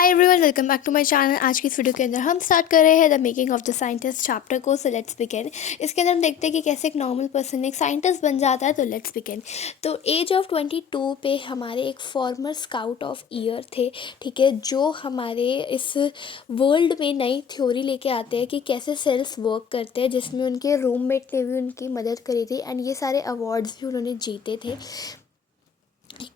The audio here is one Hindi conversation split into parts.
Hi everyone, welcome back to my channel. आज की इस वीडियो के अंदर हम स्टार्ट कर रहे हैं the making of the scientist chapter को। So let's begin. इसके अंदर हम देखते हैं कि कैसे एक नॉर्मल पर्सन एक साइंटिस्ट बन जाता है। तो लेट्स बिगिन। तो एज ऑफ 22 पे हमारे एक फॉर्मर स्काउट ऑफ ईयर थे, ठीक है, जो हमारे इस वर्ल्ड में नई थ्योरी लेके आते हैं कि कैसे सेल्स वर्क करते हैं, जिसमें उनके रूममेट ने भी उनकी मदद करी थी एंड ये सारे अवार्ड्स भी उन्होंने जीते थे।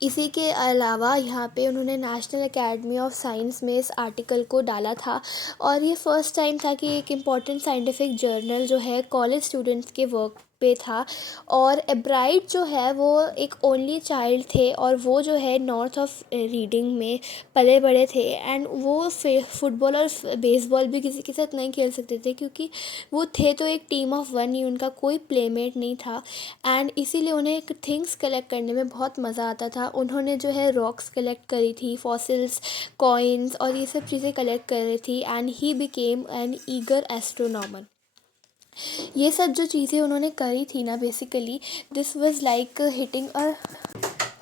इसी के अलावा यहाँ पे उन्होंने नेशनल एकेडमी ऑफ साइंस में इस आर्टिकल को डाला था और ये फर्स्ट टाइम था कि एक इम्पॉर्टेंट साइंटिफिक जर्नल जो है कॉलेज स्टूडेंट्स के वर्क पे था। और एब्राइट जो है वो एक ओनली चाइल्ड थे और वो जो है नॉर्थ ऑफ रीडिंग में पले बड़े थे एंड वो फुटबॉल और बेसबॉल भी किसी के साथ नहीं खेल सकते थे, क्योंकि वो थे तो एक टीम ऑफ वन ही, उनका कोई प्लेमेट नहीं था। एंड इसीलिए उन्हें थिंग्स कलेक्ट करने में बहुत मज़ा आता था। उन्होंने जो है रॉक्स कलेक्ट करी थी, फॉसिल्स, कॉइन्स और ये सब चीज़ें कलेक्ट कर रही थी and he became an eager astronomer. ये सब जो चीज़ें उन्होंने करी थी ना, basically this was like hitting a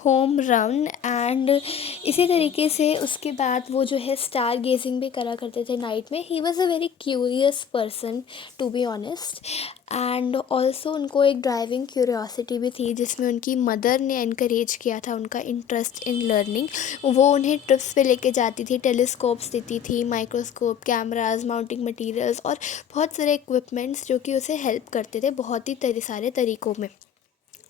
home run. And इसी तरीके से उसके बाद वो जो है स्टार गेजिंग भी करा करते थे नाइट में। He was a very curious person to be honest. And also उनको एक ड्राइविंग क्यूरियोसिटी भी थी, जिसमें उनकी मदर ने इनकरेज किया था उनका इंटरेस्ट इन लर्निंग। वो उन्हें ट्रिप्स पे लेके जाती थी, टेलीस्कोप्स देती थी, माइक्रोस्कोप, कैमराज, माउंटिंग मटेरियल्स और बहुत सारे इक्विपमेंट्स जो कि उसे हेल्प करते थे बहुत ही सारे तरीक़ों में।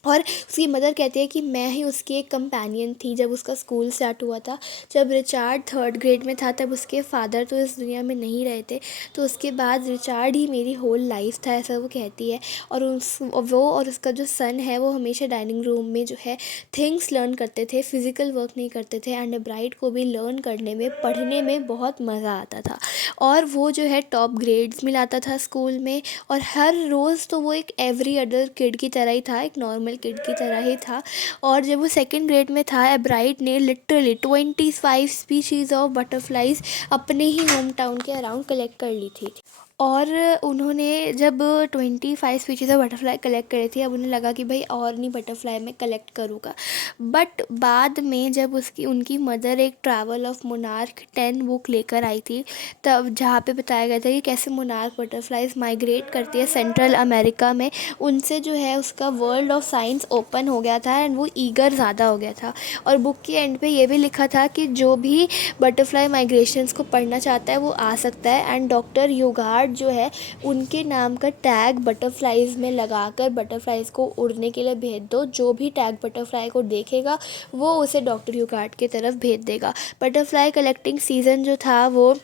और उसकी मदर कहती है कि मैं ही उसकी एक कंपेनियन थी जब उसका स्कूल स्टार्ट हुआ था। जब रिचार्ड 3rd ग्रेड में था तब उसके फादर तो इस दुनिया में नहीं रहे थे, तो उसके बाद रिचार्ड ही मेरी होल लाइफ था, ऐसा वो कहती है। और वो और उसका जो सन है वो हमेशा डाइनिंग रूम में जो है थिंग्स लर्न करते थे, फिज़िकल वर्क नहीं करते थे। एंड ब्राइट को भी लर्न करने में, पढ़ने में बहुत मज़ा आता था और वो जो है टॉप ग्रेड्स मिलाता था स्कूल में। और हर रोज़ तो वो एक एवरी अदर किड की तरह ही था, एक नॉर्मल किड की तरह ही था। और जब वो 2nd ग्रेड में था, एब्राइट ने लिटरली 25 स्पीशीज़ ऑफ बटरफ्लाइज अपने ही होम टाउन के अराउंड कलेक्ट कर ली थी। और उन्होंने जब 25 स्पीशीज़ ऑफ बटरफ्लाई कलेक्ट करी थी, अब उन्हें लगा कि भाई और नहीं बटरफ्लाई मैं कलेक्ट करूँगा। बट बाद में जब उनकी मदर एक ट्रैवल ऑफ मोनार्क 10 बुक लेकर आई थी, तब जहाँ पे बताया गया था कि कैसे मोनार्क बटरफ्लाइज माइग्रेट करती है सेंट्रल अमेरिका में, उनसे जो है उसका वर्ल्ड ऑफ साइंस ओपन हो गया था एंड वो ईगर ज़्यादा हो गया था। और बुक के एंड पे ये भी लिखा था कि जो भी बटरफ्लाई माइग्रेशंस को पढ़ना चाहता है वो आ सकता है। एंड डॉक्टर युगार्ड जो है उनके नाम का टैग बटरफ्लाइज में लगाकर बटरफ्लाइज को उड़ने के लिए भेज दो, जो भी टैग बटरफ्लाई को देखेगा वो उसे डॉक्टर युगार्ड की तरफ भेज देगा। बटरफ्लाई कलेक्टिंग सीज़न जो था वो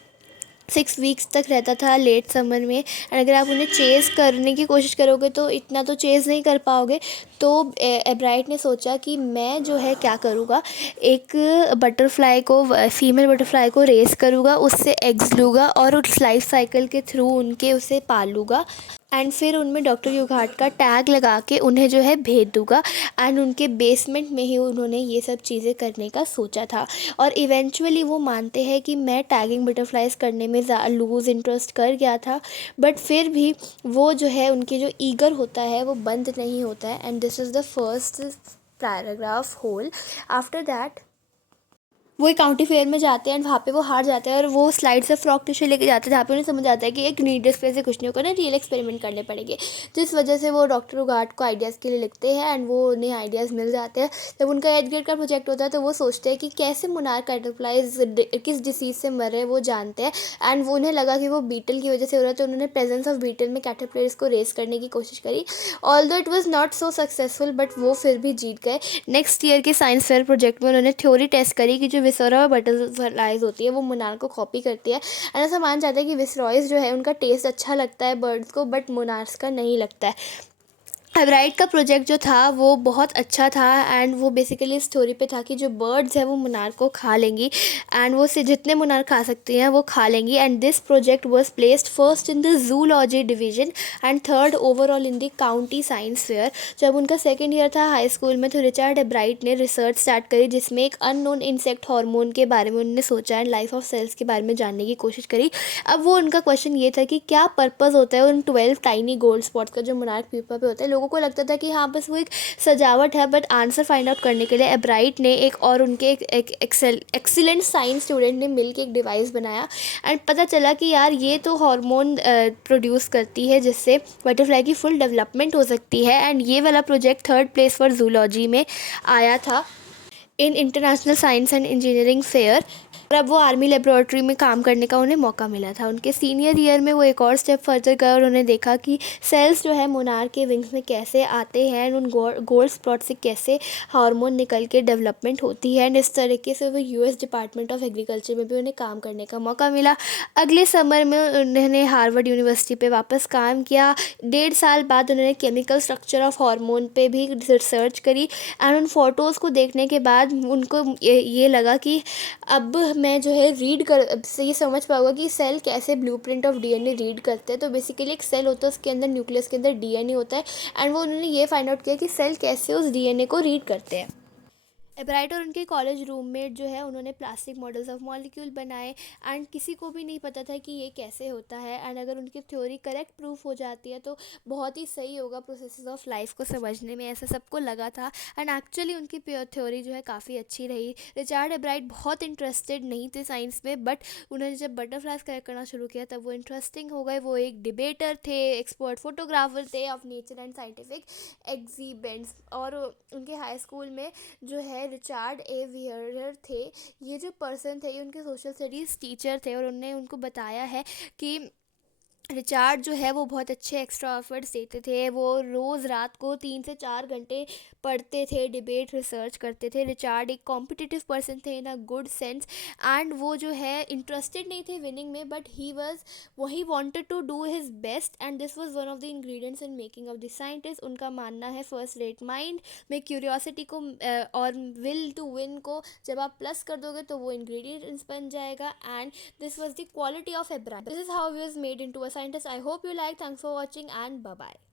6 वीक्स तक रहता था लेट समर में। एंड अगर आप उन्हें चेज़ करने की कोशिश करोगे तो इतना तो चेज़ नहीं कर पाओगे। तो एब्राइट ने सोचा कि मैं जो है क्या करूँगा, एक बटरफ्लाई को, फीमेल बटरफ्लाई को रेस करूँगा, उससे एग्स लूँगा और उस लाइफ साइकिल के थ्रू उनके उसे पालूँगा एंड फिर उनमें डॉक्टर युगार्ड का टैग लगा के उन्हें जो है भेज दूँगा। एंड उनके बेसमेंट में ही उन्होंने ये सब चीज़ें करने का सोचा था। और इवेंचुअली वो मानते हैं कि मैं टैगिंग बटरफ्लाइज करने में लूज़ इंटरेस्ट कर गया था, बट फिर भी वो जो है उनके जो ईगर होता है वो बंद नहीं होता है। And this is the first paragraph whole. After that वो एक काउंटी फेयर में जाते हैं एंड वहाँ पे वो हार जाते हैं और वो स्लाइड से फ्रॉक टिश्यू लेके जाते हैं, जहाँ पे उन्हें समझ आता है कि एक नीड डिस्प्ले से कुछ नहीं होगा ना, रियल एक्सपेरिमेंट करने पड़ेंगे। जिस वजह से वो डॉक्टर उगार्ड को आइडियाज़ के लिए लिखते हैं एंड वो उन्हें आइडियाज़ मिल जाते हैं। जब उनका 8th ग्रेड का प्रोजेक्ट होता है तो वो सोचते हैं कि कैसे मोनार्क कैटरप्लाइज किस डिसीज़ से मर रहे हैं वो जानते हैं। एंड वो उन्हें लगा कि वो बीटल की वजह से हो रहा है, तो उन्होंने प्रेजेंस ऑफ बीटल में कैटरप्लाइज को रेस करने की कोशिश करी। Although it was not so successful, but वो फिर भी जीत गए। नेक्स्ट ईयर के साइंस फेयर प्रोजेक्ट में उन्होंने थ्योरी टेस्ट करी कि जो विसोरा बटरफ्लाइज होती है वो मोनार्क को कॉपी करती है। एंड ऐसा माना जाता है कि विसरॉयज़ जो है उनका टेस्ट अच्छा लगता है बर्ड्स को, बट मोनार्क्स का नहीं लगता है। एब्राइट का प्रोजेक्ट जो था वो बहुत अच्छा था एंड वो बेसिकली इस स्टोरी पे था कि जो बर्ड्स हैं वो मोनार्क को खा लेंगी एंड वो से जितने मोनार्क खा सकती हैं वो खा लेंगी। And this project was placed first in the zoology division and 3rd overall in the county science fair. जब उनका 2nd ईयर था हाई स्कूल में तो रिचर्ड एब्राइट ने रिसर्च स्टार्ट करी, जिसमें एक अननोन इंसेक्ट हार्मोन के बारे में उन्होंने सोचा एंड लाइफ ऑफ सेल्स के बारे में जानने की कोशिश करी। अब वो उनका क्वेश्चन ये था कि क्या पर्पज़ होता है उन 12 टाइनी गोल्ड स्पॉट्स का जो मोनार्क प्यूपा पे होता है। लोगों लोगों को लगता था कि हाँ बस वो एक सजावट है, बट आंसर फाइंड आउट करने के लिए एब्राइट ने एक और उनके एक एक्सीलेंट साइंस स्टूडेंट ने मिलकर एक डिवाइस बनाया एंड पता चला कि यार ये तो हार्मोन प्रोड्यूस करती है जिससे बटरफ्लाई की फुल डेवलपमेंट हो सकती है। एंड ये वाला project 3rd place for zoology में आया था in international science and engineering fair. और अब वो आर्मी लेबोरेटरी में काम करने का उन्हें मौका मिला था। उनके सीनियर ईयर में वो एक और स्टेप फर्दर गए और उन्होंने देखा कि सेल्स जो है मोनार्क के विंग्स में कैसे आते हैं एंड उन गोल्ड स्पॉट से कैसे हार्मोन निकल के डेवलपमेंट होती है। एंड इस तरीके से वो यूएस डिपार्टमेंट ऑफ एग्रीकल्चर में भी उन्हें काम करने का मौका मिला। अगले समर में उन्होंने हार्वर्ड यूनिवर्सिटी पे वापस काम किया। 1.5 साल बाद उन्होंने केमिकल स्ट्रक्चर ऑफ हार्मोन पे भी रिसर्च करी एंड उन फोटोज़ को देखने के बाद उनको ये लगा कि अब मैं जो है रीड कर अब से ये समझ पाऊँगा कि सेल कैसे ब्लूप्रिंट ऑफ डीएनए रीड करते हैं। तो बेसिकली एक सेल होता है, उसके अंदर न्यूक्लियस के अंदर डीएनए होता है एंड वो उन्होंने ये फाइंड आउट किया कि सेल कैसे उस डीएनए को रीड करते हैं। एब्राइट और उनके कॉलेज रूममेट जो है उन्होंने प्लास्टिक मॉडल्स ऑफ मॉलिक्यूल बनाए एंड किसी को भी नहीं पता था कि ये कैसे होता है। एंड अगर उनकी थ्योरी करेक्ट प्रूफ हो जाती है तो बहुत ही सही होगा प्रोसेसेस ऑफ लाइफ को समझने में, ऐसा सबको लगा था। एंड एक्चुअली उनकी थ्योरी जो है काफ़ी अच्छी रही। रिचर्ड एब्राइट बहुत इंटरेस्टेड नहीं थे साइंस में, बट उन्होंने जब बटरफ्लाइज कलेक्ट करना शुरू किया तब वो इंटरेस्टिंग हो गए। वो एक डिबेटर थे, एक्सपर्ट फोटोग्राफर थे ऑफ नेचर एंड साइंटिफिक एग्जीबेंट्स। और उनके हाई स्कूल में जो है रिचार्ड ए वियरर थे, ये जो पर्सन थे ये उनके सोशल स्टडीज़ टीचर थे और उन्होंने उनको बताया है कि रिचार्ड जो है वो बहुत अच्छे एक्स्ट्रा एफर्ट्स देते थे। वो रोज़ रात को 3 से 4 घंटे पढ़ते थे, डिबेट रिसर्च करते थे। रिचार्ड एक कॉम्पिटिटिव पर्सन थे in a good sense and वो जो है इंटरेस्टेड नहीं थे विनिंग में, but he wanted to do his best and this was one of the ingredients in making of the scientist. उनका मानना है फर्स्ट रेट माइंड में क्यूरियोसिटी को और विल टू विन को जब आप प्लस कर दोगे तो वो इंग्रेडिएंट्स बन जाएगा। And this was the quality of a brand. This is how he was made into a scientist. I hope you like. Thanks for watching and bye bye.